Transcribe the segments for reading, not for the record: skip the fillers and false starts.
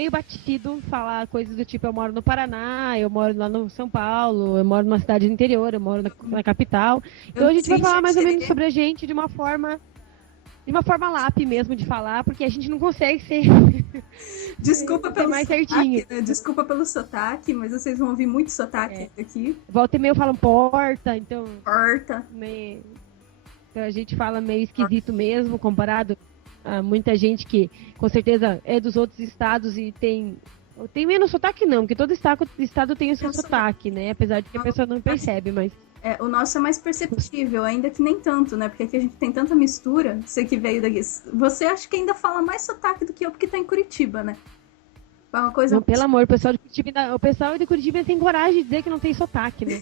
meio batido falar coisas do tipo, eu moro no Paraná, eu moro lá no São Paulo, eu moro numa cidade do interior, eu moro na capital. Então a gente vai falar mais ou menos sobre a gente de uma forma lápis mesmo de falar, porque a gente não consegue ser, Desculpa pelo mais sotaque, certinho. né? Desculpa pelo sotaque, mas vocês vão ouvir muito sotaque aqui. Volta e meio falam porta, então... Porta. Então a gente fala meio esquisito mesmo, comparado a muita gente que com certeza é dos outros estados e tem menos sotaque não, porque todo estado tem o seu sotaque, né? Apesar de que a pessoa não percebe, mas... O nosso é mais perceptível, ainda que nem tanto, né? Porque aqui a gente tem tanta mistura. Você que veio daqui. Você acha que ainda fala mais sotaque do que eu, porque tá em Curitiba, né? É uma coisa. Não, pelo amor, o pessoal de Curitiba tem coragem de dizer que não tem sotaque, né?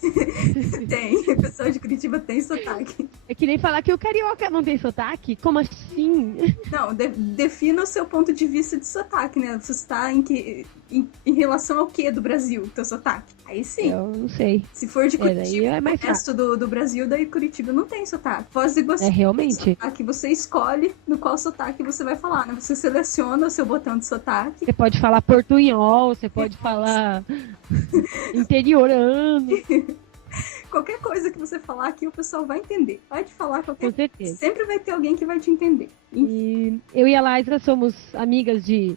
Tem, o pessoal de Curitiba tem sotaque. É que nem falar que o carioca não tem sotaque? Como assim? Não, defina o seu ponto de vista de sotaque, né? Você está em relação ao que do Brasil, teu sotaque? Aí sim. Eu não sei. Se for de Curitiba, é mais o resto do Brasil, daí Curitiba não tem sotaque. Foz do Iguaçu, realmente. Sotaque, você escolhe no qual sotaque você vai falar, né? Você seleciona o seu botão de sotaque. Você pode falar portunhol, você pode falar interiorano. Qualquer coisa que você falar aqui, o pessoal vai entender. Pode falar qualquer coisa. Com certeza. Sempre vai ter alguém que vai te entender. E eu e a Laísa somos amigas de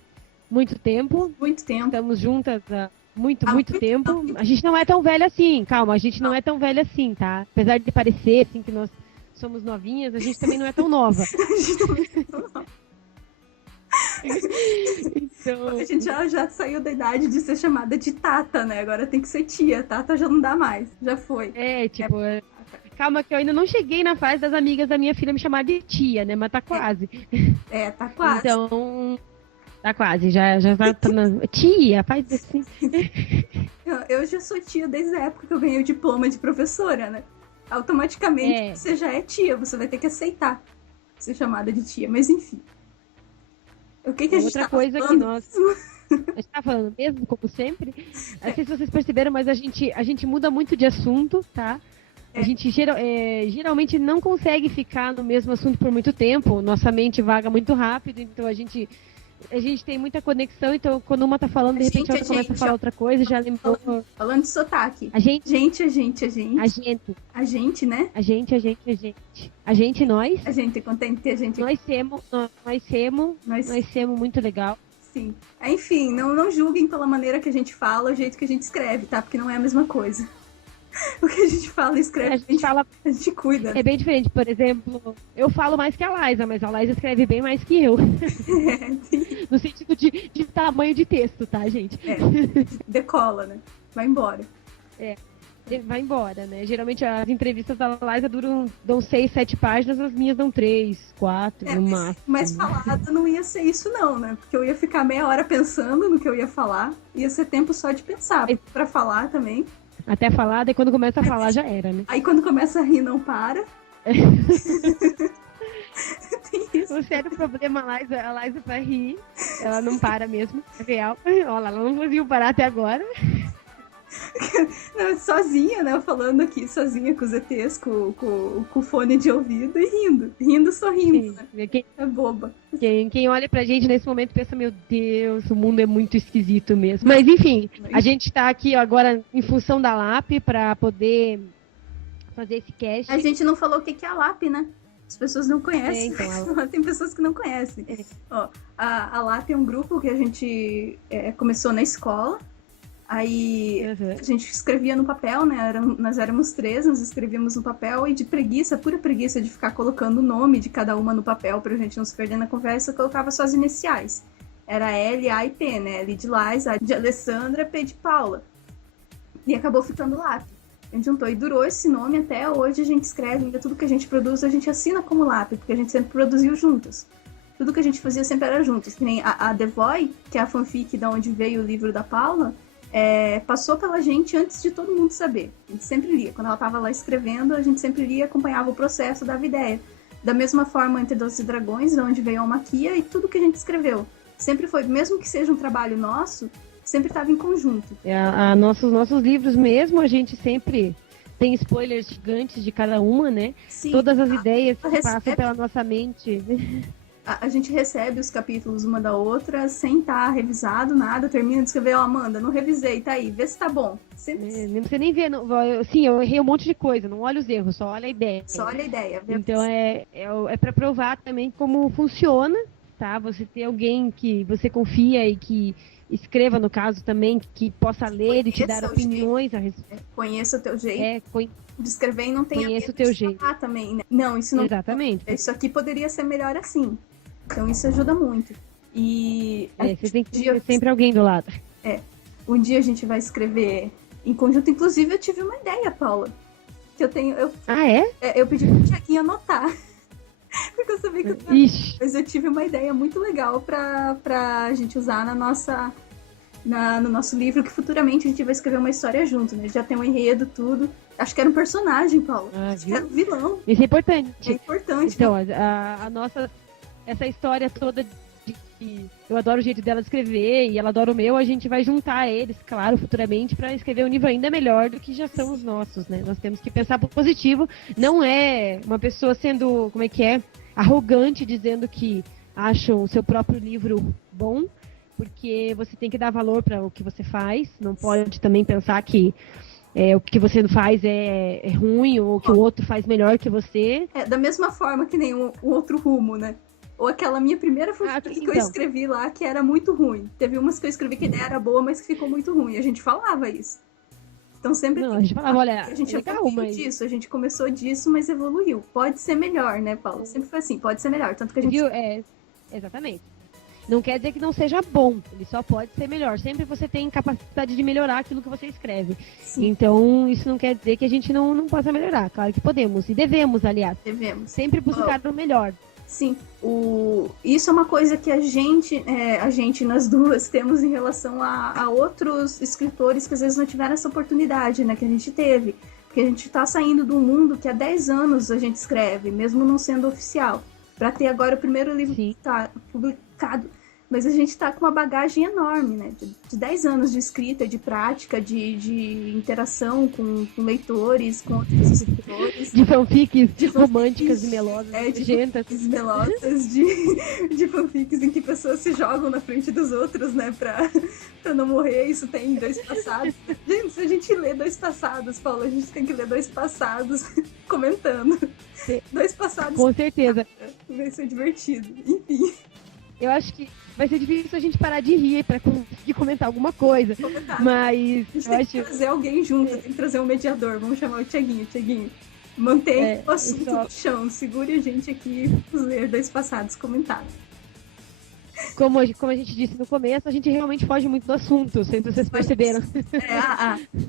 muito tempo. Muito tempo. Estamos juntas há muito tempo. A gente não é tão velha assim, calma, a gente não é tão velha assim, tá? Apesar de parecer assim que nós somos novinhas, a gente também não é tão nova. A gente não é tão nova. Então... A gente já saiu da idade de ser chamada de Tata, né? Agora tem que ser tia. Tata já não dá mais. Já foi. Calma que eu ainda não cheguei na fase das amigas da minha filha me chamar de tia, né? Mas tá quase. Tá quase. Então... Tá quase, já tá na... Tia, faz assim. Eu já sou tia desde a época que eu ganhei o diploma de professora, né? Automaticamente você já é tia, você vai ter que aceitar ser chamada de tia, mas enfim. O que a gente outra coisa falando? Que nós... A gente tá falando mesmo, como sempre. Não sei se vocês perceberam, mas a gente muda muito de assunto, tá? A gente geralmente não consegue ficar no mesmo assunto por muito tempo. Nossa mente vaga muito rápido, então a gente tem muita conexão, então quando uma tá falando, de repente a outra começa a falar outra coisa, já lembrou. Falando de sotaque. A gente, né? A gente, nós. A gente, contente ter a gente. Nós temos muito legal. Sim. Enfim, não julguem pela maneira que a gente fala, o jeito que a gente escreve, tá? Porque não é a mesma coisa. O que a gente fala e escreve, a gente cuida. É bem diferente, por exemplo, eu falo mais que a Laísa, mas a Laísa escreve bem mais que eu. No sentido de tamanho de texto, tá, gente? Decola, né? Vai embora. Vai embora, né? Geralmente as entrevistas da Laísa dão 6, 7 páginas, as minhas dão 3, 4, no máximo. Mas falada não ia ser isso não, né? Porque eu ia ficar meia hora pensando no que eu ia falar, ia ser tempo só de pensar, pra falar também. Até falar, daí quando começa a falar já era, né? Aí quando começa a rir não para. O sério problema, a Laísa vai rir, ela não para mesmo, é real. Olha lá, ela não conseguiu parar até agora. Não, sozinha, né? Falando aqui, sozinha com os ETs, com fone de ouvido e rindo, sorrindo, né? É boba. Quem olha pra gente nesse momento pensa, meu Deus, o mundo é muito esquisito mesmo. Mas enfim, a gente tá aqui agora em função da LAP pra poder fazer esse cast. A gente não falou o que é a LAP, né? As pessoas não conhecem. Então, tem pessoas que não conhecem. Ó, a LAP é um grupo que a gente começou na escola. Aí a gente escrevia no papel, né? Nós éramos 3, nós escrevíamos no papel e de preguiça, pura preguiça de ficar colocando o nome de cada uma no papel pra gente não se perder na conversa, eu colocava só as iniciais. Era L, A e P, né? L de Lais, A de Alessandra, P de Paula. E acabou ficando LAP. A gente juntou e durou esse nome até hoje. A gente escreve, ainda tudo que a gente produz, a gente assina como LAP, porque a gente sempre produziu juntos. Tudo que a gente fazia sempre era juntos. Que nem a The Void, que é a fanfic de onde veio o livro da Paula, passou pela gente antes de todo mundo saber. A gente sempre lia. Quando ela estava lá escrevendo, a gente sempre lia, acompanhava o processo, dava ideia. Da mesma forma, Entre Doces e Dragões, de onde veio a Maquia, e tudo que a gente escreveu. Sempre foi, mesmo que seja um trabalho nosso, sempre estava em conjunto. Nossos livros mesmo, a gente sempre tem spoilers gigantes de cada uma, né? Sim, todas as ideias que passam pela nossa mente. a gente recebe os capítulos uma da outra sem estar revisado, nada, termina de escrever, Amanda, não revisei, tá aí, vê se tá bom. Não precisa nem ver, sim, eu errei um monte de coisa, não olha os erros, só olha a ideia. Só olha a ideia. Então é para provar também como funciona, tá? Você ter alguém que você confia e que escreva, no caso, também, que possa ler e te dar opiniões a respeito. Conheça o teu jeito de escrever e não tenha medo de falar também, né? Não, isso não... Exatamente. Isso aqui poderia ser melhor assim. Então isso ajuda muito. E... você tem que ter sempre alguém do lado. Um dia a gente vai escrever em conjunto. Inclusive, eu tive uma ideia, Paula. Que eu tenho... Eu pedi pro Tiaguinho anotar. Porque eu sabia que eu tava... Mas eu tive uma ideia muito legal pra gente usar no nosso livro, que futuramente a gente vai escrever uma história junto, né? Já tem um enredo, tudo. Acho que era um personagem, Paulo. Acho que era um vilão. Isso é importante. É importante. Então, a nossa... Essa história toda de que eu adoro o jeito dela escrever e ela adora o meu, a gente vai juntar eles, claro, futuramente, para escrever um livro ainda melhor do que já são os nossos, né? Nós temos que pensar positivo. Não é uma pessoa sendo, arrogante, dizendo que acha o seu próprio livro bom, porque você tem que dar valor para o que você faz. Não pode também pensar que o que você faz é ruim ou que o outro faz melhor que você. Da mesma forma que nem o outro rumo, né? Ou aquela minha primeira fanfic que eu escrevi lá, que era muito ruim. Teve umas que eu escrevi que a ideia era boa, mas que ficou muito ruim. A gente falava isso. Então sempre... Não, a gente falava, olha, a gente evoluiu disso, a gente começou disso, mas evoluiu. Pode ser melhor, né, Paulo? Sempre foi assim, pode ser melhor. Tanto que a gente... Exatamente. Não quer dizer que não seja bom, ele só pode ser melhor. Sempre você tem capacidade de melhorar aquilo que você escreve. Sim. Então, isso não quer dizer que a gente não possa melhorar. Claro que podemos, e devemos, aliás. Devemos. Sempre buscar o melhor. Sim, isso é uma coisa que a gente, nós duas, temos em relação a outros escritores que às vezes não tiveram essa oportunidade, né, que a gente teve. Porque a gente está saindo de um mundo que há 10 anos a gente escreve, mesmo não sendo oficial, para ter agora o primeiro livro publicado. Mas a gente está com uma bagagem enorme, né? De 10 anos de escrita, de prática, de interação com leitores, com outros escritores. De fanfics românticas e melosas. De fanfics melosas, de fanfics em que pessoas se jogam na frente dos outros, né? Pra não morrer. Isso tem 2 passados. Gente, se a gente lê 2 passados, Paulo, a gente tem que ler 2 passados comentando. 2 passados. Com certeza. Vai ser divertido. Enfim. Eu acho que vai ser difícil a gente parar de rir para conseguir comentar alguma coisa. Mas a gente tem que trazer alguém junto, tem que trazer um mediador. Vamos chamar o Tiaguinho. Tiaguinho, mantenha o assunto no chão. Segure a gente aqui e ler 2 passados comentados. Como a gente disse no começo, a gente realmente foge muito do assunto, não sei se vocês perceberam.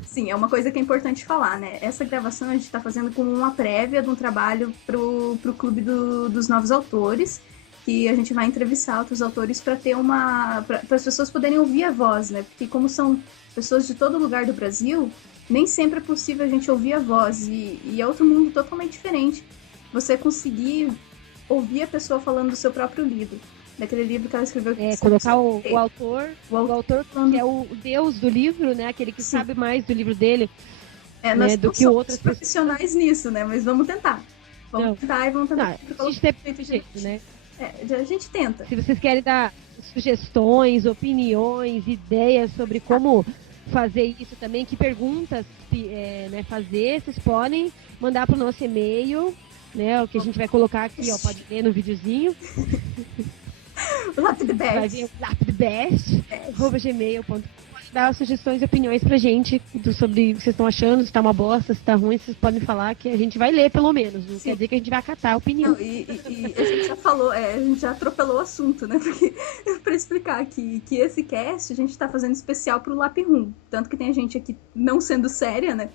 Sim, é uma coisa que é importante falar, né? Essa gravação a gente está fazendo como uma prévia de um trabalho pro Clube dos Novos Autores, que a gente vai entrevistar outros autores para ter para as pessoas poderem ouvir a voz, né? Porque como são pessoas de todo lugar do Brasil, nem sempre é possível a gente ouvir a voz, e é outro mundo totalmente diferente. Você conseguir ouvir a pessoa falando do seu próprio livro, daquele livro que ela escreveu. Colocar o autor falando... que é o deus do livro, né? Aquele que sabe mais do livro dele, nós do que outros profissionais nisso, né? Mas vamos tentar. Vamos tentar. A gente tem jeito, né? A gente tenta. Se vocês querem dar sugestões, opiniões, ideias sobre como fazer isso também, que perguntas fazer, vocês podem mandar para o nosso e-mail, né? O que a gente vai colocar aqui, pode ler no videozinho. lapidbest@gmail.com. Dar sugestões e opiniões pra gente sobre o que vocês estão achando, se tá uma bosta, se tá ruim, vocês podem falar que a gente vai ler, pelo menos. Não quer dizer que a gente vai acatar a opinião. Não, e a gente já falou, a gente já atropelou o assunto, né? Porque, pra explicar que esse cast a gente tá fazendo especial pro Lap Room. Tanto que tem a gente aqui não sendo séria, né?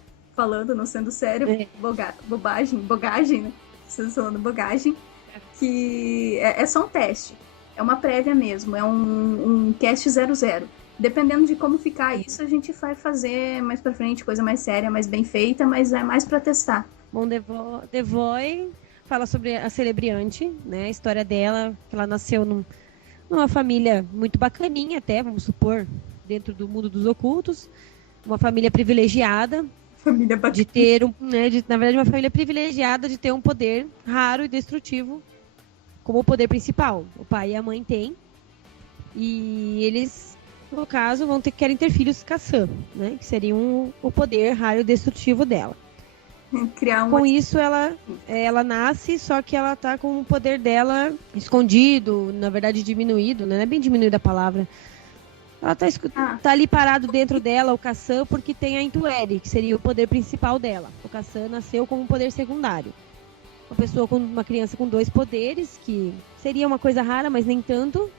Não sendo séria, bogagem, né? Vocês falando bogagem. Que é só um teste. É uma prévia mesmo, é um cast 00. Dependendo de como ficar isso, a gente vai fazer mais pra frente, coisa mais séria, mais bem feita, mas é mais pra testar. Bom, Devoy fala sobre a Celebriante, né? A história dela, que ela nasceu numa família muito bacaninha até, vamos supor, dentro do mundo dos ocultos. Uma família privilegiada. De ter na verdade, uma família privilegiada de ter um poder raro e destrutivo como o poder principal. O pai e a mãe têm. E eles, no caso, querem ter filhos caçã, né? Que seriam o poder raio destrutivo dela. Com isso, ela nasce, só que ela tá com o poder dela escondido, na verdade diminuído, né? Não é bem diminuída a palavra. Ela tá ali parado dentro dela, o Caçã, porque tem a Intueri, que seria o poder principal dela. O Caçã nasceu como um poder secundário. Uma criança com 2 poderes, que seria uma coisa rara, mas nem tanto.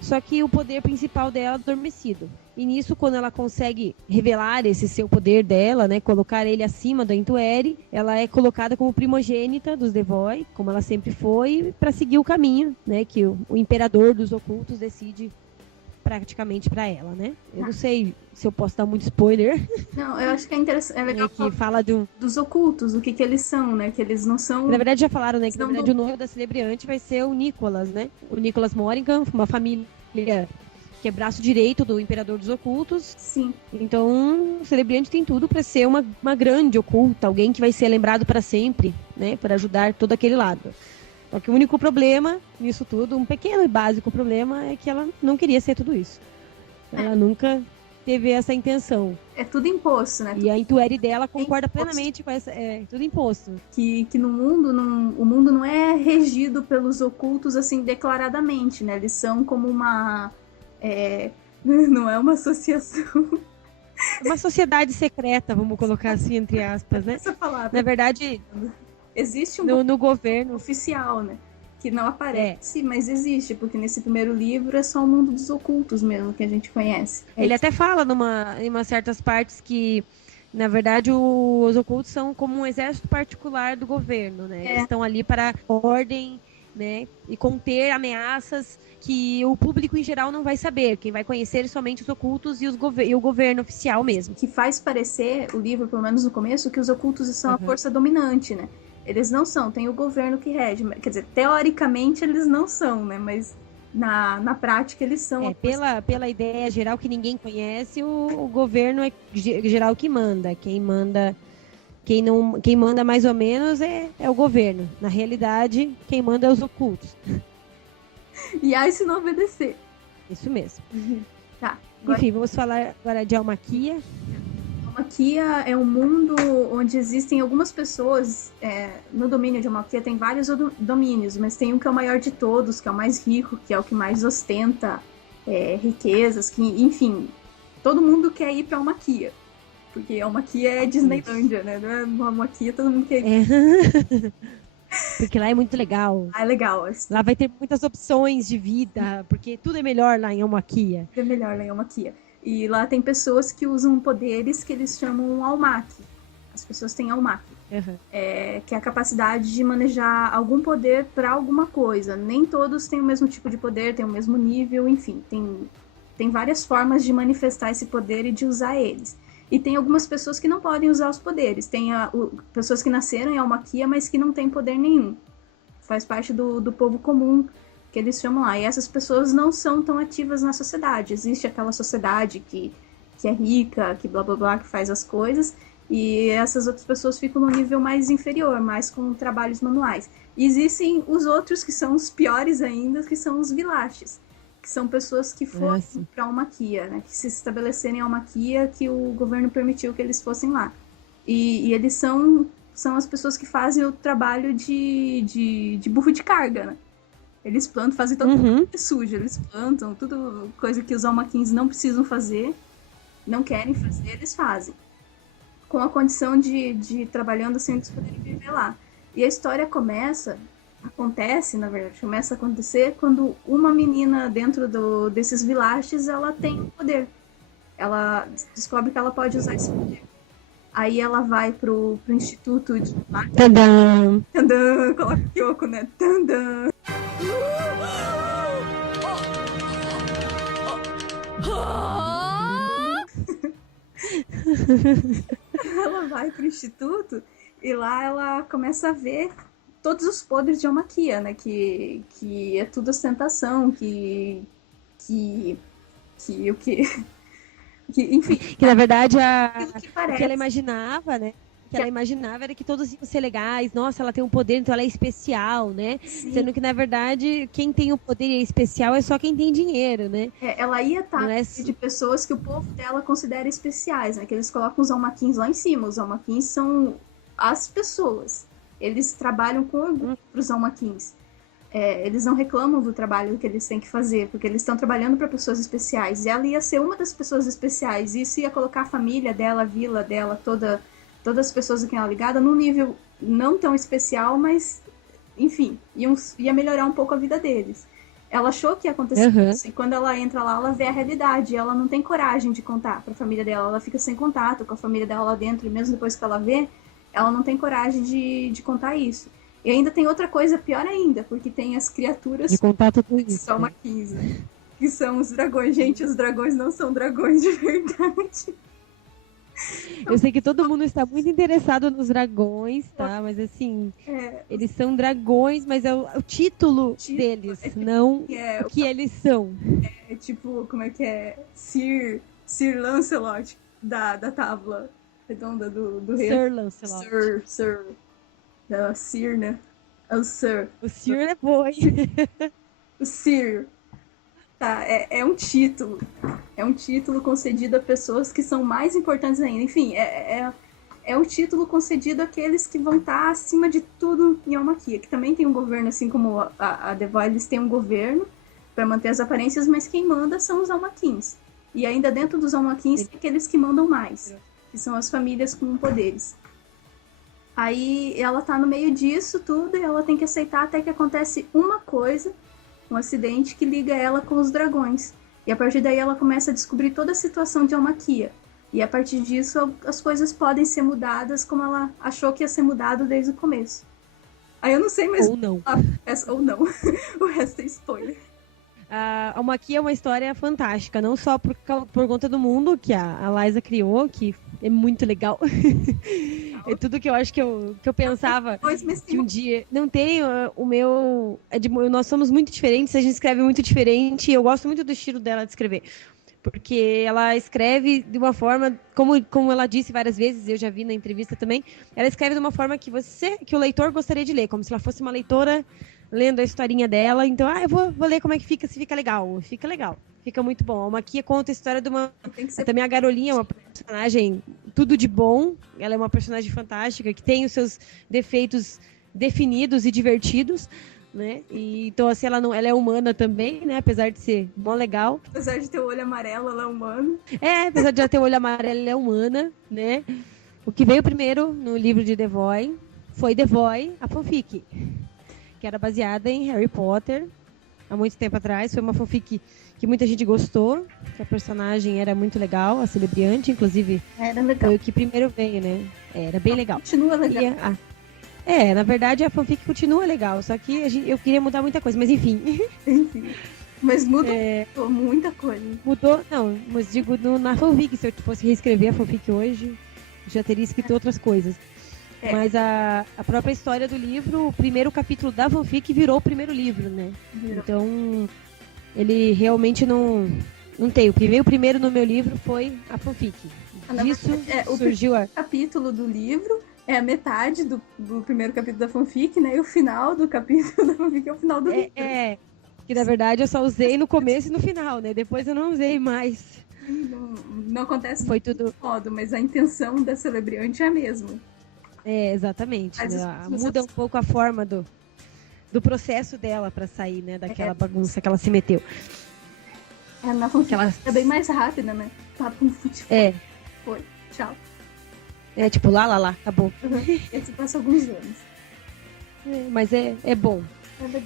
Só que o poder principal dela é adormecido. E nisso, quando ela consegue revelar esse seu poder dela, né, colocar ele acima da Intueri, ela é colocada como primogênita dos Devoy, como ela sempre foi, para seguir o caminho, né, que o imperador dos ocultos decide praticamente para ela, né? Eu não sei se eu posso dar muito spoiler. Não, eu acho que é interessante, é legal que fala dos ocultos, o que eles são, né? Que eles não são... Na verdade já falaram, né? Que na verdade o noivo da Celebriante vai ser o Nicholas, né? O Nicholas Morrigan, uma família que é braço direito do Imperador dos Ocultos. Sim. Então, o Celebriante tem tudo para ser uma grande oculta, alguém que vai ser lembrado para sempre, né? Para ajudar todo aquele lado. Só que o único problema nisso tudo, um pequeno e básico problema, é que ela não queria ser tudo isso. Ela nunca teve essa intenção. É tudo imposto, né? E a Intueri dela concorda plenamente com essa... É tudo imposto. Que no mundo, o mundo não é regido pelos ocultos, assim, declaradamente, né? Eles são como uma... não é uma associação... Uma sociedade secreta, vamos colocar assim, entre aspas, né? Essa palavra. Na verdade... Existe no governo oficial, né? Que não aparece, mas existe, porque nesse primeiro livro é só o mundo dos ocultos mesmo que a gente conhece. Ele até fala em umas certas partes que, na verdade, os ocultos são como um exército particular do governo, né? Eles estão ali para ordem, né? E conter ameaças que o público em geral não vai saber. Quem vai conhecer somente os ocultos e o governo oficial mesmo. Que faz parecer, o livro, pelo menos no começo, que os ocultos são a força dominante, né? Eles não são, tem o governo que rege. Quer dizer, teoricamente eles não são, né? Mas na prática eles são. Pela ideia geral que ninguém conhece, o governo é geral que manda. Quem manda mais ou menos é o governo. Na realidade, quem manda é os ocultos. E aí se não obedecer. Isso mesmo. Tá. Enfim, vamos falar agora de Almaquia. Almaquia é um mundo onde existem algumas pessoas. No domínio de Almaquia tem vários domínios, mas tem um que é o maior de todos, que é o mais rico, que é o que mais ostenta riquezas, que, enfim, todo mundo quer ir pra Almaquia. Porque Almaquia é Disneylândia, né? No Almaquia todo mundo quer ir. Porque lá é muito legal. É legal. Assim. Lá vai ter muitas opções de vida, porque tudo é melhor lá em Almaquia. Tudo é melhor lá em Almaquia. E lá tem pessoas que usam poderes que eles chamam Almaqui. As pessoas têm Almaqui. Que é a capacidade de manejar algum poder para alguma coisa. Nem todos têm o mesmo tipo de poder, têm o mesmo nível, enfim. Tem várias formas de manifestar esse poder e de usar eles. E tem algumas pessoas que não podem usar os poderes. Tem pessoas que nasceram em Almaquia, mas que não têm poder nenhum. Faz parte do povo comum, que eles chamam lá. E essas pessoas não são tão ativas na sociedade. Existe aquela sociedade que é rica, que blá blá blá, que faz as coisas, e essas outras pessoas ficam no nível mais inferior, mais com trabalhos manuais. E existem os outros, que são os piores ainda, que são os vilaches, que são pessoas que foram para Almaquia, né? Que se estabelecerem em Almaquia, que o governo permitiu que eles fossem lá. E eles são as pessoas que fazem o trabalho de burro de carga, né? Eles plantam, fazem todo mundo sujo. Eles plantam, tudo coisa que os almaquins não precisam fazer, não querem fazer, eles fazem. Com a condição de trabalhando assim, eles poderem viver lá. E a história começa a acontecer quando uma menina dentro desses vilages, ela tem um poder. Ela descobre que ela pode usar esse poder. Aí ela vai pro instituto de... Tadã! Tadã! Coloca Kyoko, né? Tadã! Ela vai pro instituto e lá ela começa a ver todos os podres de Almaquia, né? Que é tudo ostentação, que enfim... Que na verdade o que ela imaginava, né? que ela imaginava era que todos iam ser legais, nossa, ela tem um poder, então ela é especial, né? Sim. Sendo que, na verdade, quem tem o poder e é especial é só quem tem dinheiro, né? Ela ia estar de pessoas que o povo dela considera especiais, né? Que eles colocam os almaquins lá em cima. Os almaquins são as pessoas. Eles trabalham com orgulho para os almaquins. Eles não reclamam do trabalho que eles têm que fazer, porque eles estão trabalhando para pessoas especiais. E ela ia ser uma das pessoas especiais. E isso ia colocar a família dela, a vila dela, todas as pessoas a quem ela é ligada, num nível não tão especial, mas, enfim, ia melhorar um pouco a vida deles. Ela achou que ia acontecer isso, e quando ela entra lá, ela vê a realidade. Ela não tem coragem de contar para a família dela. Ela fica sem contato com a família dela lá dentro, e mesmo depois que ela vê, ela não tem coragem de contar isso. E ainda tem outra coisa pior ainda, porque tem as criaturas de contato com que são uma 15, que são os dragões. Gente, os dragões não são dragões de verdade. Eu sei que todo mundo está muito interessado nos dragões, tá? Mas assim, eles são dragões, mas é o título deles, não o que eles são. É tipo, como é que é? Sir Lancelot, da tábua redonda do rei. Sir Lancelot. Sir. Da Sir, né? É o Sir. O Sir é boi. O Sir. Tá, é um título. É um título concedido a pessoas que são mais importantes ainda. Enfim, é um título concedido àqueles que vão estar acima de tudo em Almaquia, que também tem um governo, assim como a The Void, eles têm um governo para manter as aparências, mas quem manda são os Almaquins. E ainda dentro dos Almaquins tem aqueles que mandam mais, que são as famílias com poderes. Aí ela tá no meio disso tudo e ela tem que aceitar até que acontece uma coisa, um acidente que liga ela com os dragões. E a partir daí ela começa a descobrir toda a situação de Almaquia. E a partir disso as coisas podem ser mudadas como ela achou que ia ser mudado desde o começo. Aí eu não sei mais... Ou não. Ou não. O resto é spoiler. A Almaquia é uma história fantástica, não só por conta do mundo que a Liza criou, que é muito legal. É tudo que eu acho que eu pensava que um dia... Não tenho o meu... nós somos muito diferentes, a gente escreve muito diferente, e eu gosto muito do estilo dela de escrever. Porque ela escreve de uma forma, como ela disse várias vezes, eu já vi na entrevista também, ela escreve de uma forma que o leitor gostaria de ler, como se ela fosse uma leitora lendo a historinha dela. Então, eu vou ler como é que fica, se fica legal. Fica legal, fica muito bom. A Almaquia conta a história de uma... Também a Garolinha é uma personagem tudo de bom, ela é uma personagem fantástica, que tem os seus defeitos definidos e divertidos, né? E, então, assim, ela é humana também, né? Apesar de ser mó legal. Apesar de ter o olho amarelo, ela é humana. Apesar de ela ter o olho amarelo, ela é humana, né? O que veio primeiro no livro de The Void foi The Void, a fanfic, que era baseada em Harry Potter, há muito tempo atrás. Foi uma fanfic que muita gente gostou, que a personagem era muito legal, a Celebriante, inclusive. Era legal. Foi o que primeiro veio, né? Era bem legal. Continua legal. Na verdade a fanfic continua legal, só que eu queria mudar muita coisa, mas enfim. Mas mudou muita coisa. Mudou, não, mas digo na fanfic, se eu fosse reescrever a fanfic hoje, já teria escrito outras coisas. Mas a própria história do livro, o primeiro capítulo da fanfic virou o primeiro livro, né? Então, ele realmente não tem. O primeiro no meu livro foi a fanfic. Disso surgiu o capítulo do livro é a metade do primeiro capítulo da fanfic, né? E o final do capítulo da fanfic é o final do livro. Que na verdade eu só usei no começo e no final, né? Depois eu não usei mais. Não acontece foi tudo modo, mas a intenção da Celebriante é a mesma. exatamente. Né? Muda um pouco a forma do processo dela para sair, né? Daquela bagunça que ela se meteu. Na fanfic é bem mais rápida, né? Foi, tchau. Tipo, lá, acabou. Esse passa alguns anos. Mas é bom.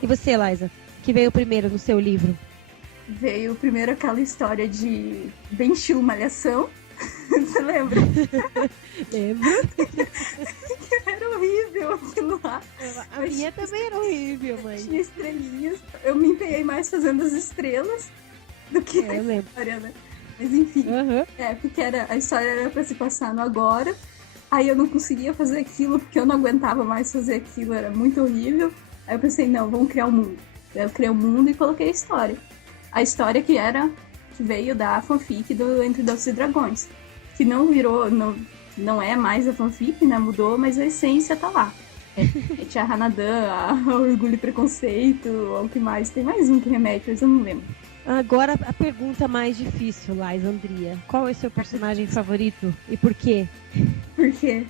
E você, Liza? Que veio primeiro no seu livro? Veio primeiro aquela história de Benchu Malhação. Você lembra? Lembro. Era horrível aquilo lá. A minha também era horrível, mãe. Tinha estrelinhas. Eu me empenhei mais fazendo as estrelas do que a história, né? Mas enfim. Porque a história era pra se passar no agora. Aí eu não conseguia fazer aquilo porque eu não aguentava mais fazer aquilo, era muito horrível. Aí eu pensei, não, vamos criar o mundo. Eu criei o mundo e coloquei a história. A história que veio da fanfic do Entre Doces e Dragões. Que não virou, não é mais a fanfic, né? Mudou, mas a essência tá lá. Tia Hanadan, a Orgulho e Preconceito, o que mais? Tem mais um que remete, mas eu não lembro. Agora a pergunta mais difícil, Laisandria. Qual é o seu personagem favorito e por quê? Por quê?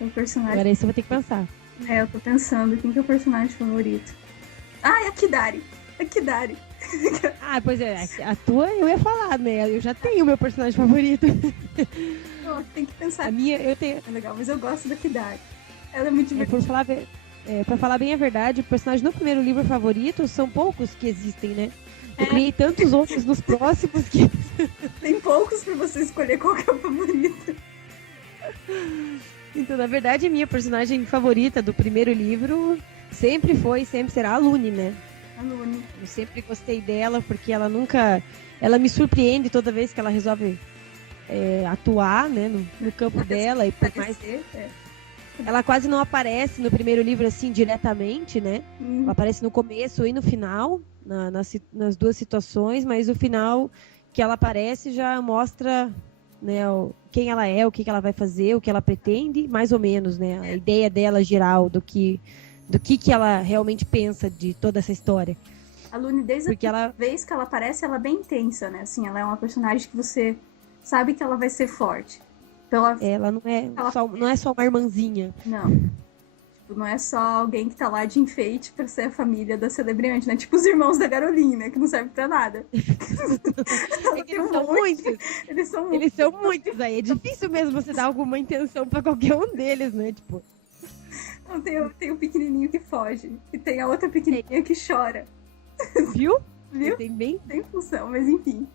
O personagem... Agora esse eu vou ter que pensar. Eu tô pensando, quem que é o personagem favorito? É a Kidari. A Kidari. Pois é, a tua eu ia falar, né? Eu já tenho o meu personagem favorito. Tem que pensar. A minha, eu tenho... É legal, mas eu gosto da Kidari. Ela é muito divertida. Pra falar bem a verdade, o personagem no primeiro livro favorito são poucos que existem, né? Eu criei tantos outros nos próximos que... Tem poucos pra você escolher qual que é o favorito. Então, na verdade, a minha personagem favorita do primeiro livro sempre será a Lune, né? A Lune. Eu sempre gostei dela porque ela nunca... Ela me surpreende toda vez que ela resolve atuar, né, no campo dela. E por mais... Ela quase não aparece no primeiro livro, assim, diretamente, né? Ela aparece no começo e no final, nas duas situações, mas o final que ela aparece já mostra, né, quem ela é, o que ela vai fazer, o que ela pretende, mais ou menos, né? A ideia dela geral do que ela realmente pensa de toda essa história. A Lune, desde a vez que ela aparece, ela é bem intensa, né? Assim, ela é uma personagem que você sabe que ela vai ser forte. Ela não é só uma irmãzinha. Não. Tipo, não é só alguém que tá lá de enfeite pra ser a família da Celebriante, né? Tipo os irmãos da Garoline, né? Que não servem pra nada. Eles são muitos. Eles são muitos aí. É difícil mesmo você dar alguma intenção pra qualquer um deles, né? Tipo... Não, tem o pequenininho que foge. E tem a outra pequenininha que chora. Viu? Tem função, mas enfim.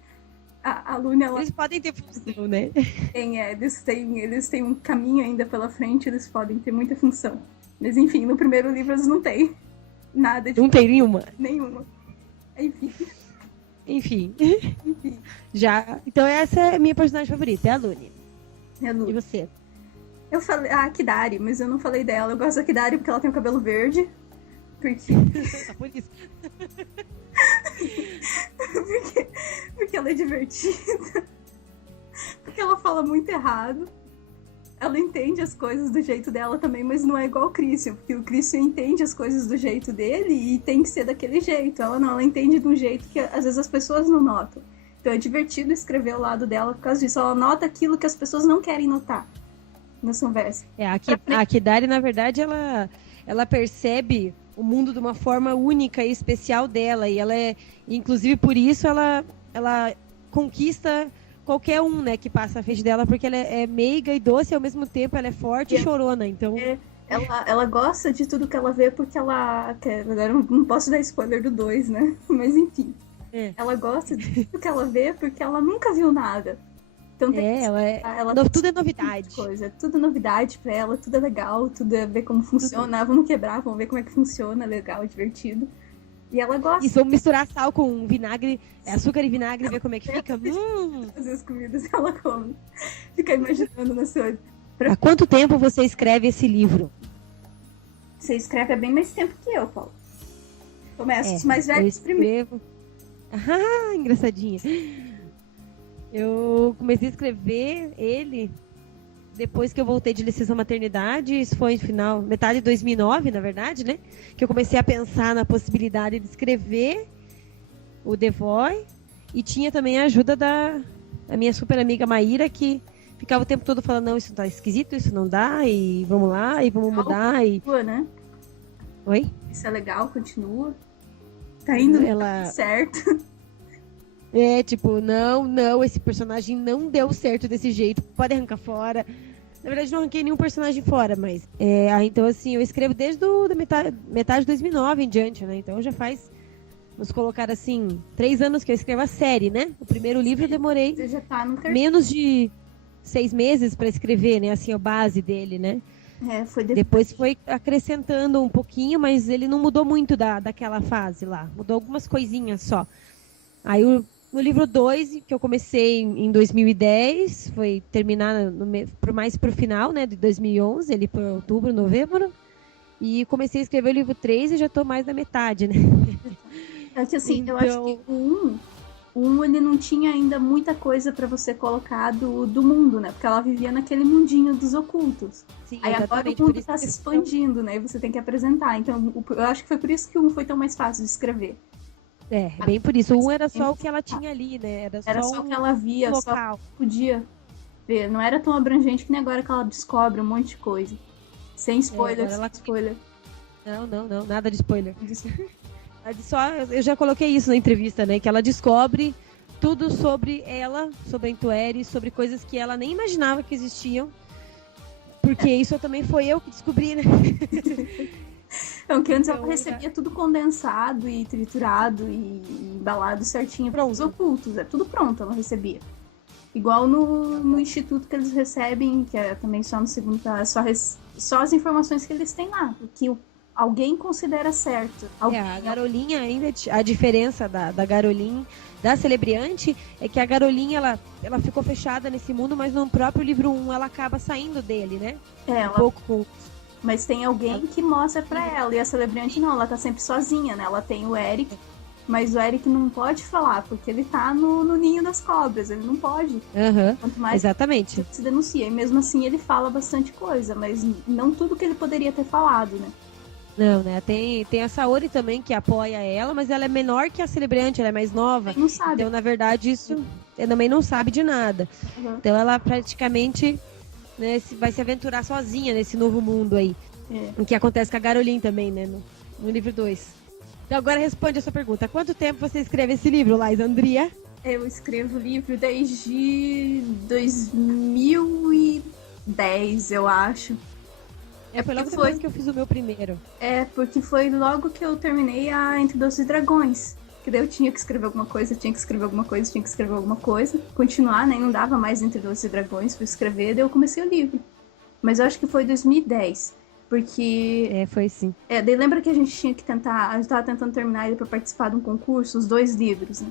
A Lune, ela... Eles podem ter função, né? Eles têm um caminho ainda pela frente, eles podem ter muita função. Mas enfim, no primeiro livro eles não têm nada de... Não tem nenhuma? Nenhuma. Enfim. Então essa é a minha personagem favorita, é a Lune. E você? Eu falei a Kidari, mas eu não falei dela. Eu gosto da Kidari porque ela tem o cabelo verde. Porque... Por isso. porque ela é divertida. Porque ela fala muito errado. Ela entende as coisas do jeito dela também, mas não é igual o Christian. Porque o Christian entende as coisas do jeito dele e tem que ser daquele jeito. Ela não, ela entende de um jeito que às vezes as pessoas não notam. Então é divertido escrever ao lado dela por causa disso. Ela nota aquilo que as pessoas não querem notar nas conversas. A Kidari, na verdade, ela percebe o mundo de uma forma única e especial dela. E ela inclusive por isso, ela conquista qualquer um, né, que passa à frente dela, porque ela é meiga e doce, e ao mesmo tempo ela é forte e chorona, então... Ela gosta de tudo que ela vê porque ela... Agora eu não posso dar spoiler do 2, né? Mas enfim. Ela gosta de tudo que ela vê porque ela nunca viu nada. Então tudo é novidade. Tudo novidade pra ela, tudo é legal, tudo é ver como funciona. Vamos quebrar, vamos ver como é que funciona, legal, divertido. E ela gosta. E vamos misturar sal com vinagre, açúcar e vinagre, ver como é que fica. Fazer as comidas ela come. Fica imaginando na sua... Há quanto tempo você escreve esse livro? Você escreve há bem mais tempo que eu, Paulo. Começa os mais velhos primeiro. Engraçadinha. Eu comecei a escrever ele depois que eu voltei de licença maternidade. Isso foi no metade de 2009, na verdade, né? Que eu comecei a pensar na possibilidade de escrever o The Void. E tinha também a ajuda da minha super amiga Maíra, que ficava o tempo todo falando, não, isso tá esquisito, isso não dá, e vamos lá, e vamos mudar. Continua, né? Oi? Isso é legal, continua. Tá indo certo. Não, esse personagem não deu certo desse jeito, pode arrancar fora. Na verdade, não arranquei nenhum personagem fora, mas... então, assim, eu escrevo desde da metade de 2009 em diante, né? Então, já faz, vamos colocar assim, 3 anos que eu escrevo a série, né? O primeiro livro eu demorei já tá no menos de 6 meses para escrever, né? Assim, a base dele, né? Depois foi acrescentando um pouquinho, mas ele não mudou muito daquela fase lá. Mudou algumas coisinhas só. Aí no livro 2, que eu comecei em 2010, foi terminar mais pro final, né, de 2011, ali por outubro, novembro. E comecei a escrever o livro 3 e já tô mais da metade, né? É que assim, eu acho que ele não tinha ainda muita coisa pra você colocar do mundo, né? Porque ela vivia naquele mundinho dos ocultos. Sim, aí agora o mundo tá se expandindo, né? E você tem que apresentar. Então, eu acho que foi por isso que o 1 foi tão mais fácil de escrever. Bem por isso. O 1 era só o que ela tinha ali, né? Era só o que ela via, local. só podia ver. Não era tão abrangente que nem agora que ela descobre um monte de coisa. Sem spoiler, spoiler. Não, nada de spoiler. Eu já coloquei isso na entrevista, né? Que ela descobre tudo sobre ela, sobre a Entuere, sobre coisas que ela nem imaginava que existiam. Porque isso também foi eu que descobri, né? Então, que antes ela recebia tudo condensado e triturado e embalado certinho para os ocultos. É tudo pronto, ela recebia. Igual no instituto que eles recebem, que é também só no segundo, só as informações que eles têm lá. O que alguém considera certo. A Garolinha ainda, a diferença da Garolinha, da Celebriante, é que a Garolinha, ela ficou fechada nesse mundo, mas no próprio livro 1 ela acaba saindo dele, né? Mas tem alguém que mostra pra ela, e a Celebriante não, ela tá sempre sozinha, né? Ela tem o Eric, mas o Eric não pode falar, porque ele tá no ninho das cobras, ele não pode. Quanto mais exatamente. Se denuncia, e mesmo assim ele fala bastante coisa, mas não tudo que ele poderia ter falado, né? Não, né? Tem a Saori também que apoia ela, mas ela é menor que a Celebriante, ela é mais nova. Não sabe. Então, na verdade, isso ela também não sabe de nada. Então, ela praticamente, né, vai se aventurar sozinha nesse novo mundo aí. O que acontece com a Garoline também, né? No livro 2. Então, agora responde a sua pergunta. Há quanto tempo você escreve esse livro, Laisandria? Eu escrevo o livro desde 2010, eu acho. Foi logo depois que eu fiz o meu primeiro. Porque foi logo que eu terminei a Entre Doces e Dragões. Que daí eu tinha que escrever alguma coisa, continuar, né? Não dava mais Entre Doces e Dragões, fui escrever, daí eu comecei o livro. Mas eu acho que foi 2010. Porque... foi sim. Daí lembra que a gente tinha que tentar... A gente tava tentando terminar ele pra participar de um concurso, os 2 livros, né?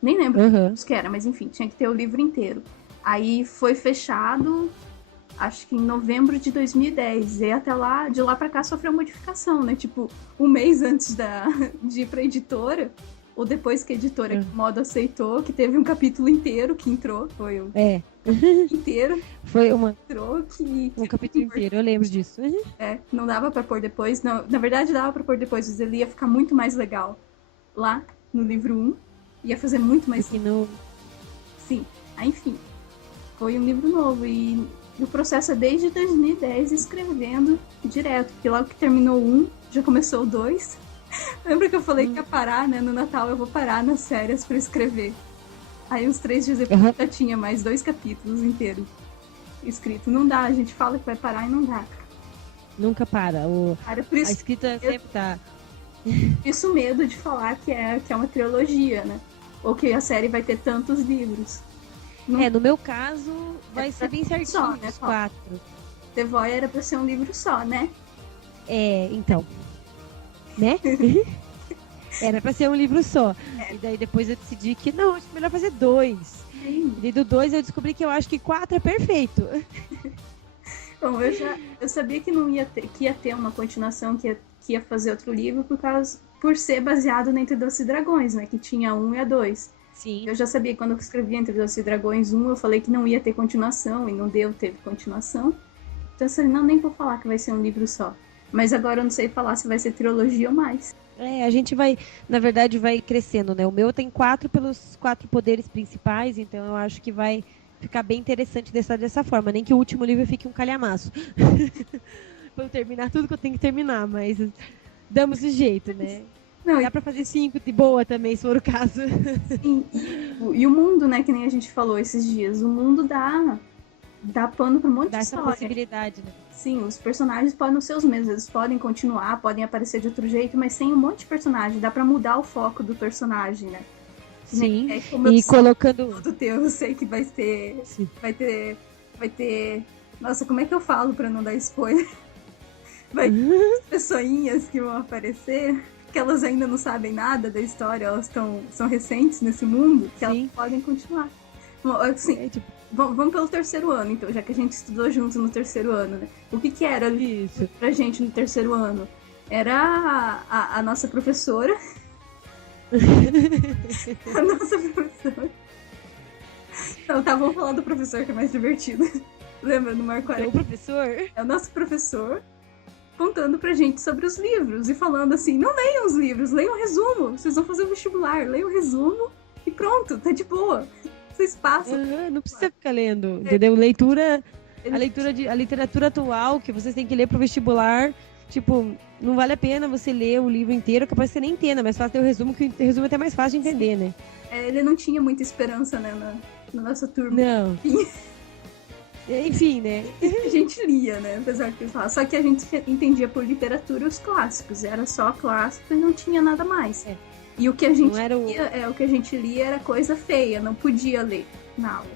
Nem lembro os que era, mas enfim, tinha que ter o livro inteiro. Aí foi fechado... Acho que em novembro de 2010. E até lá, de lá pra cá, sofreu modificação, né? Tipo, um mês antes de ir pra editora, ou depois que a editora Modo aceitou, que teve um capítulo inteiro que entrou. Foi o inteiro. Foi entrou um capítulo inteiro, eu lembro disso. Não dava pra pôr depois. Não, na verdade, dava pra pôr depois, mas ele ia ficar muito mais legal lá no livro 1. Ia fazer muito mais... Sim. Aí, enfim. Foi um livro novo e o processo é desde 2010 escrevendo direto, porque logo que terminou um, já começou o 2. Lembra que eu falei que ia parar, né? No Natal eu vou parar nas férias pra escrever. Aí uns 3 dias depois já tinha mais 2 capítulos inteiros escrito. Não dá, a gente fala que vai parar e não dá. Nunca para. Por isso, a escrita sempre tá... Isso medo de falar que é uma trilogia, né? Ou que a série vai ter tantos livros. No meu caso, vai ser bem certinho, só, né? os 4. The Void era pra ser um livro só, né? Então. Né? Era pra ser um livro só. E daí depois eu decidi que não, acho melhor fazer 2. E do 2 eu descobri que eu acho que 4 é perfeito. Bom, eu sabia que ia ter uma continuação, que ia fazer outro livro por ser baseado no Entre Doces e Dragões, né? Que tinha 1 e a 2. Sim. Eu já sabia que quando eu escrevi Entre Doces e Dragões 1, eu falei que não ia ter continuação, e não teve continuação. Então eu falei, não, nem vou falar que vai ser um livro só. Mas agora eu não sei falar se vai ser trilogia ou mais. A gente vai, na verdade, vai crescendo, né? O meu tem 4 pelos 4 poderes principais, então eu acho que vai ficar bem interessante dessa forma. Nem que o último livro fique um calhamaço. Pra eu terminar tudo que eu tenho que terminar, mas damos o jeito, né? Não, dá pra fazer 5 de boa também, se for o caso. Sim, e o mundo, né, que nem a gente falou esses dias, o mundo dá pano pra um monte de história. Dá essa possibilidade, né? Sim, os personagens podem ser os mesmos, eles podem continuar, podem aparecer de outro jeito, mas tem um monte de personagem, dá pra mudar o foco do personagem, né? Sim, e colocando... Eu sei que vai ter... Nossa, como é que eu falo pra não dar spoiler? Vai ter pessoinhas que vão aparecer... que elas ainda não sabem nada da história, elas são recentes nesse mundo, que elas podem continuar. Assim, vamos pelo 3º ano, então, já que a gente estudou juntos no 3º ano, né? O que era isso pra gente no 3º ano? Era a nossa professora, A nossa professora. Não, tá, vamos falar do professor que é mais divertido. Lembra do Marco Aurélio? É o professor? É o nosso professor contando pra gente sobre os livros e falando assim, não leiam os livros, leiam o resumo. Vocês vão fazer o vestibular, leiam o resumo e pronto, tá de boa. Vocês passam. Não precisa ficar lendo, entendeu? A literatura atual que vocês têm que ler pro vestibular, tipo, não vale a pena você ler o livro inteiro, capaz que você nem entenda, mas faz ter o resumo, que o resumo é até mais fácil de entender, né? Ele não tinha muita esperança, né, na nossa turma. Não. Enfim, né? A gente lia, né? Apesar de falar. Só que a gente entendia por literatura os clássicos. Era só clássico e não tinha nada mais. E o que a gente lia, o que a gente lia era coisa feia, não podia ler na aula.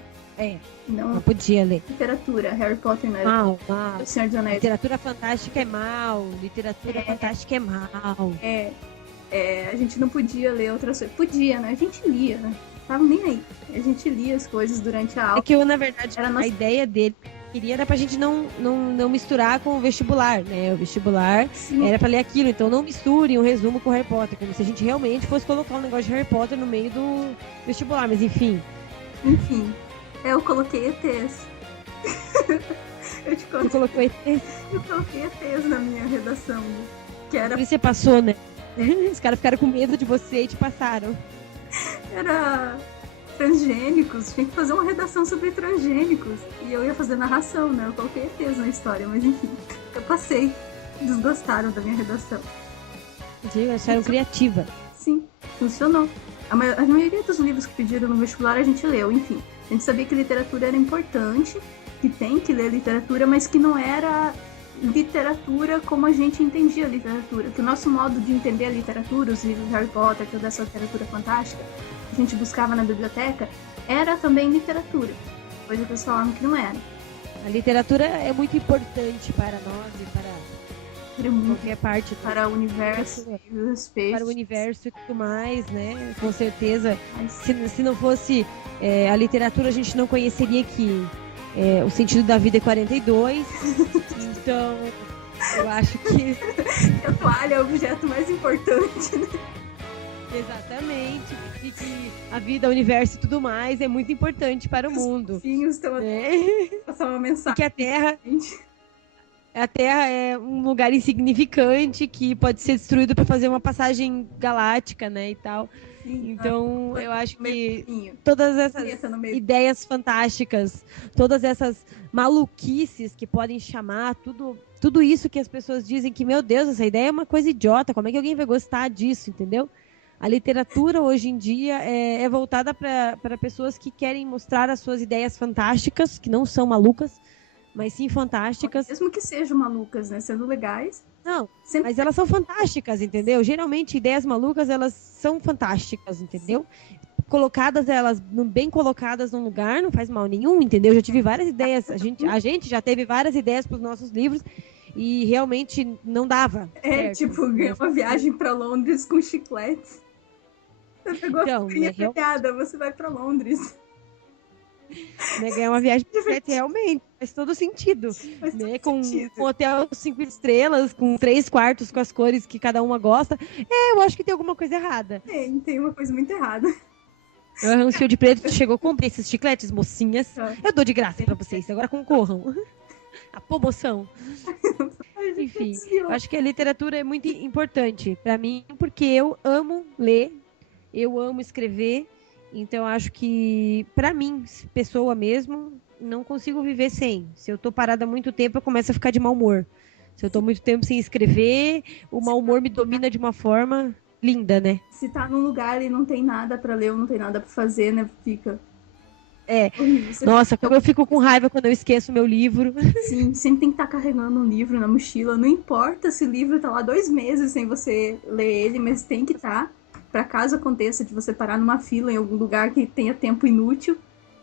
Não podia ler. Literatura, Harry Potter não era. Mal. O Senhor dos Anéis. Literatura fantástica é mal. Literatura fantástica é mal. A gente não podia ler outras coisas. Podia, né? A gente lia, né? Tava nem aí. A gente lia as coisas durante a aula. É que na verdade, a ideia dele era pra gente não misturar com o vestibular, né? O vestibular era pra ler aquilo, então não misturem um resumo com o Harry Potter, como se a gente realmente fosse colocar um negócio de Harry Potter no meio do vestibular, mas enfim. Eu coloquei ETs. Você colocou ETs? Eu coloquei ETs na minha redação. Que era... Por isso você passou, né? Os caras ficaram com medo de você e te passaram. Era transgênicos, tinha que fazer uma redação sobre transgênicos. E eu ia fazer narração, né? Eu coloquei ETs na história, mas enfim, eu passei. Eles gostaram da minha redação. Acharam criativa. Sim, funcionou. A maioria dos livros que pediram no vestibular a gente leu, enfim. A gente sabia que literatura era importante, que tem que ler literatura, mas que não era literatura como a gente entendia a literatura. Que o nosso modo de entender a literatura, os livros de Harry Potter, toda essa literatura fantástica, que a gente buscava na biblioteca, era também literatura. Coisa que eles falavam que não era. A literatura é muito importante para nós e para qualquer parte para o universo, para o universo e tudo mais, né? Com certeza. Se não fosse a literatura, a gente não conheceria que o sentido da vida é 42. Então, eu acho que a toalha é o objeto mais importante, né? Exatamente. E que a vida, o universo e tudo mais é muito importante para o mundo. Os filhos estão passar uma mensagem. Que a Terra é um lugar insignificante que pode ser destruído para fazer uma passagem galáctica, né, e tal. Sim, então, eu acho que todas essas ideias fantásticas, todas essas maluquices que podem chamar, tudo isso que as pessoas dizem que, meu Deus, essa ideia é uma coisa idiota, como é que alguém vai gostar disso, entendeu? A literatura, hoje em dia, é voltada para pessoas que querem mostrar as suas ideias fantásticas, que não são malucas, mas sim fantásticas. Mesmo que sejam malucas, né? Sendo legais. Não, mas elas são fantásticas, entendeu? Geralmente, ideias malucas, elas são fantásticas, entendeu? Bem colocadas num lugar, não faz mal nenhum, entendeu? Eu já tive várias ideias, a gente já teve várias ideias para os nossos livros e realmente não dava. Certo, tipo, uma viagem para Londres com chicletes. Você pegou a figurinha pequada, você vai para Londres. Né, ganhar uma viagem de frete realmente faz todo sentido, né? Com um hotel 5 estrelas, com 3 quartos com as cores que cada uma gosta. Eu acho que tem alguma coisa errada. Tem uma coisa muito errada. O Fio de Preto chegou, comprei esses chicletes, mocinhas. Eu dou de graça pra vocês, agora concorram. A promoção. Enfim, eu acho que a literatura é muito importante pra mim, porque eu amo ler, eu amo escrever. Então, acho que, pra mim, pessoa mesmo, não consigo viver sem. Se eu tô parada há muito tempo, eu começo a ficar de mau humor. Se eu tô muito tempo sem escrever, o mau humor me domina de uma forma linda, né? Se tá num lugar e não tem nada pra ler ou não tem nada pra fazer, né? Fica... Nossa, como eu fico com raiva quando eu esqueço meu livro. Sim, sempre tem que estar carregando um livro na mochila. Não importa se o livro tá lá 2 meses sem você ler ele, mas tem que estar. Para caso aconteça de você parar numa fila em algum lugar que tenha tempo inútil,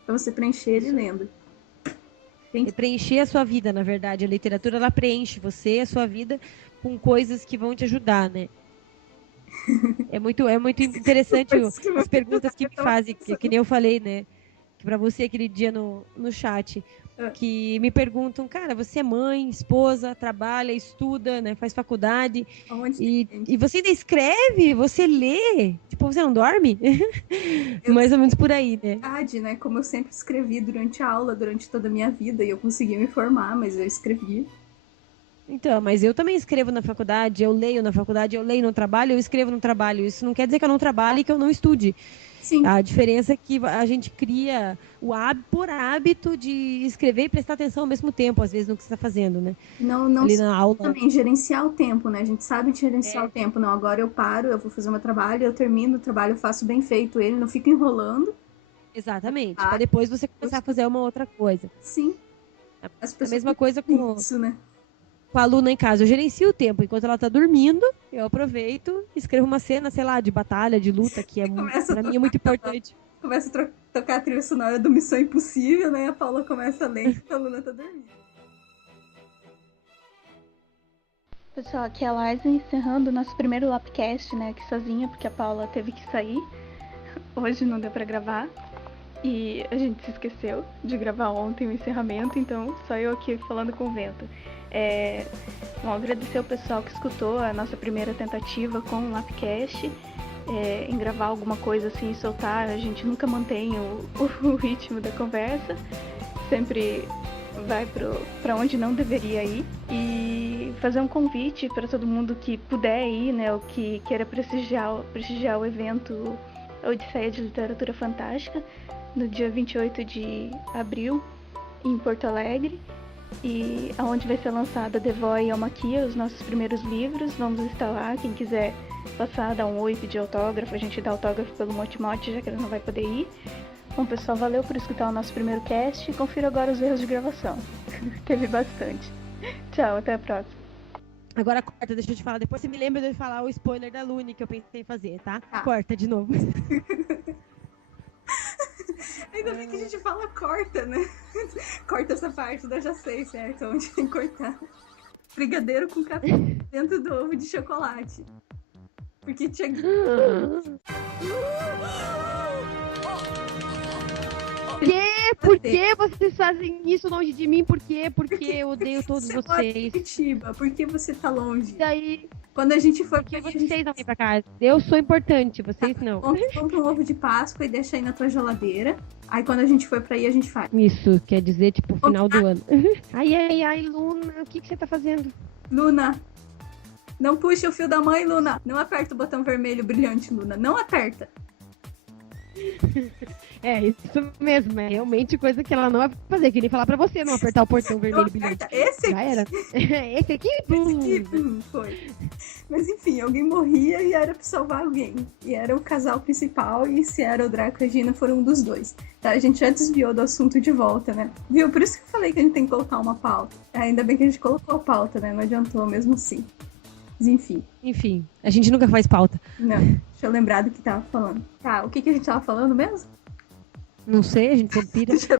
para você preencher ele lendo. Preencher a sua vida, na verdade. A literatura, ela preenche você, a sua vida, com coisas que vão te ajudar, né? É muito interessante as perguntas que me fazem, que nem eu falei, né? pra você aquele dia no chat, que me perguntam, cara, você é mãe, esposa, trabalha, estuda, né, faz faculdade, e você ainda escreve, você lê, tipo, você não dorme? Mais ou menos por aí, né? Né? Como eu sempre escrevi durante a aula, durante toda a minha vida, e eu consegui me formar, mas eu escrevi. Então, mas eu também escrevo na faculdade, eu leio na faculdade, eu leio no trabalho, eu escrevo no trabalho. Isso não quer dizer que eu não trabalhe e que eu não estude. Sim. A diferença é que a gente cria por hábito de escrever e prestar atenção ao mesmo tempo, às vezes, no que você está fazendo, né? Não ali na aula. Também gerenciar o tempo, né? A gente sabe gerenciar o tempo. Não, agora eu paro, eu vou fazer o meu trabalho, eu termino o trabalho, eu faço bem feito ele, não fico enrolando. Exatamente. Para depois você começar a fazer uma outra coisa. Sim. As pessoas a mesma coisa com isso, né? Com a aluna em casa, eu gerencio o tempo. Enquanto ela tá dormindo, eu aproveito e escrevo uma cena, sei lá, de batalha, de luta, que pra mim é muito importante. Começa a tocar a trilha sonora do Missão Impossível, né? A Paula começa a ler e a aluna tá dormindo. Pessoal, aqui é a Liza encerrando o nosso primeiro Lapcast, né? Aqui sozinha, porque a Paula teve que sair. Hoje não deu pra gravar. E a gente se esqueceu de gravar ontem o encerramento, então só eu aqui falando com o vento. Vamos agradecer o pessoal que escutou a nossa primeira tentativa com o Lapcast, em gravar alguma coisa assim e soltar. A gente nunca mantém o ritmo da conversa, sempre vai para onde não deveria ir, e fazer um convite para todo mundo que puder ir, né, ou que queira prestigiar o evento Odisseia de Literatura Fantástica no dia 28 de abril em Porto Alegre, e onde vai ser lançada The Voy e Almaquia, os nossos primeiros livros. Vamos estar lá, quem quiser passar, dar um oi, pedir autógrafo, a gente dá autógrafo pelo Mote, já que ele não vai poder ir. Bom, pessoal, valeu por escutar o nosso primeiro cast, confira agora os erros de gravação. Teve bastante. Tchau, até a próxima. Agora corta, deixa eu te falar, depois você me lembra de falar o spoiler da Lune que eu pensei em fazer, tá? Corta de novo. Ainda bem que a gente fala corta, né? Corta essa parte, eu já sei, certo? Onde tem que cortar. Brigadeiro com café dentro do ovo de chocolate. Porque tinha... Por que vocês fazem isso longe de mim? Por quê? Porque eu odeio todos vocês. Curitiba, por que você tá longe? E daí... Quando a gente for... Porque vocês não vêm pra casa. Eu sou importante, vocês não. Compra um ovo de Páscoa e deixa aí na tua geladeira. Aí quando a gente for pra aí, a gente faz. Isso, quer dizer, tipo, final do ano. Ai, Luna, o que você tá fazendo? Luna, não puxa o fio da mãe, Luna. Não aperta o botão vermelho brilhante, Luna. Não aperta. Isso mesmo, é realmente coisa que ela não vai fazer. Queria falar pra você não apertar o portão vermelho brilhante. Esse aqui. Já era. Esse aqui? Foi. Mas enfim, alguém morria e era pra salvar alguém. E era o casal principal, e se era o Draco e a Gina, foram um dos dois. Tá? A gente já desviou do assunto de volta, né? Viu? Por isso que eu falei que a gente tem que colocar uma pauta. Ainda bem que a gente colocou a pauta, né? Não adiantou mesmo assim. Mas enfim, a gente nunca faz pauta. Não, deixa eu lembrar do que tava falando. Tá, o que a gente tava falando mesmo? Não sei, a gente sempre pira. Deixa eu